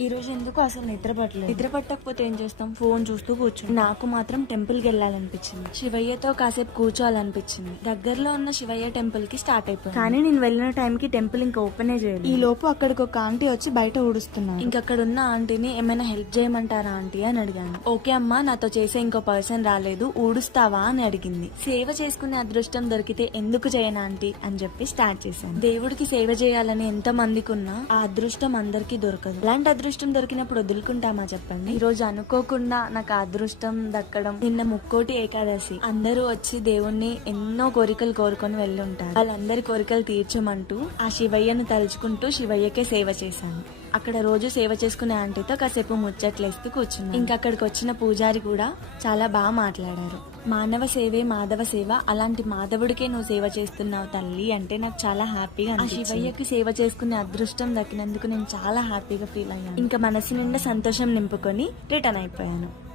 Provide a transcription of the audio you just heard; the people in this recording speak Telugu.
ఈ రోజు ఎందుకు అసలు నిద్ర పట్టలేదు. నిద్ర పట్టకపోతే ఏం చేస్తాం, ఫోన్ చూస్తూ కూర్చో. నాకు మాత్రం టెంపుల్ కి వెళ్ళాలనిపించింది. శివయ్యతో కాసేపు కూర్చోవాలనిపించింది. దగ్గరలో ఉన్న శివయ్య టెంపుల్ కి స్టార్ట్ అయిపోయింది. కానీ నేను వెళ్ళిన టైం కి టెంపుల్ ఇంకా ఓపెన్ చేయలేదు. ఈ లోపు అక్కడికి ఒక ఆంటీ వచ్చి బయట ఊడుస్తున్నాను. ఇంకక్కడ ఉన్న ఆంటీని ఏమైనా హెల్ప్ చేయమంటారా ఆంటీ అని అడిగాను. ఓకే అమ్మా, నాతో చేసే ఇంకో పర్సన్ రాలేదు, ఊడుస్తావా అని అడిగింది. సేవ చేసుకునే అదృష్టం దొరికితే ఎందుకు చేయను ఆంటీ అని చెప్పి స్టార్ట్ చేశాను. దేవుడికి సేవ చేయాలని ఎంత మందికి ఉన్నా ఆ అదృష్టం అందరికీ దొరకదు. అలాంటి అదృష్టం దొరికినప్పుడు వదులుకుంటామా చెప్పండి. ఈ రోజు అనుకోకుండా నాకు ఆ అదృష్టం దక్కడం. నిన్న ముక్కోటి ఏకాదశి, అందరూ వచ్చి దేవుణ్ణి ఎన్నో కోరికలు కోరుకొని వెళ్ళి ఉంటారు. వాళ్ళందరి కోరికలు తీర్చమంటూ ఆ శివయ్యను తలుచుకుంటూ శివయ్యకే సేవ చేశాను. అక్కడ రోజు సేవ చేసుకునే ఆంటీతో కాసేపు ముచ్చట్లేస్తూ కూర్చున్నాను. ఇంకా అక్కడికి వచ్చిన పూజారి కూడా చాలా బాగా మాట్లాడారు. మానవ సేవే మాధవ సేవ, అలాంటి మాధవుడికే నువ్వు సేవ చేస్తున్నావు తల్లి అంటే నాకు చాలా హ్యాపీగా. ఆ శివయ్యకి సేవ చేసుకునే అదృష్టం దక్కినందుకు నేను చాలా హ్యాపీగా ఫీల్ అయ్యాను. ఇంకా మనసు నిండా సంతోషం నింపుకొని రిటర్న్ అయిపోయాను.